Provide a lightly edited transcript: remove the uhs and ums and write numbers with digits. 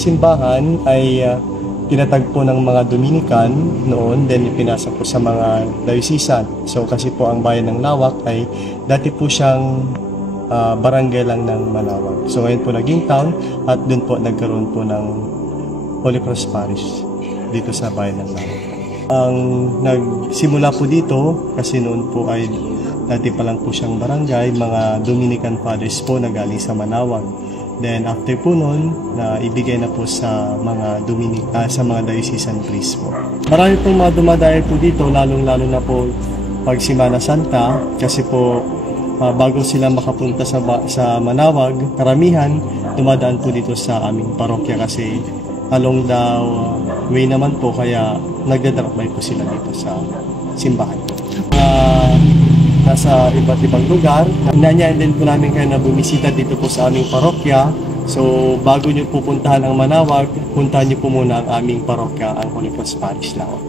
simbahan ay tinatagpo ng mga Dominican noon, then ipinasa po sa mga diocesan. So kasi po ang bayan ng Lawak ay dati po siyang barangay lang ng Malawag. So ngayon po naging town at dun po nagkaroon po ng Holy Cross Parish dito sa bayan ng Lawak. Ang nagsimula po dito kasi noon po ay dati pa lang po siyang barangay, mga Dominican Fathers po na galing sa Manawag. Then after po noon, na ibigay na po sa mga sa mga diocesan priests po. Marami pong mga dumadayo po dito, lalong-lalo na po pag Semana Santa, kasi po bago sila makapunta sa Manawag, karamihan dumadaan po dito sa aming parokya kasi along the way naman po, kaya nagdadakbay po sila dito sa simbahan. Nasa iba't ibang lugar. Nanyayin din po namin kayo na bumisita dito po sa aming parokya. So, bago nyo pupuntahan ang Manawag, puntahan nyo po muna ang aming parokya, ang Holy Cross Parish Lawak.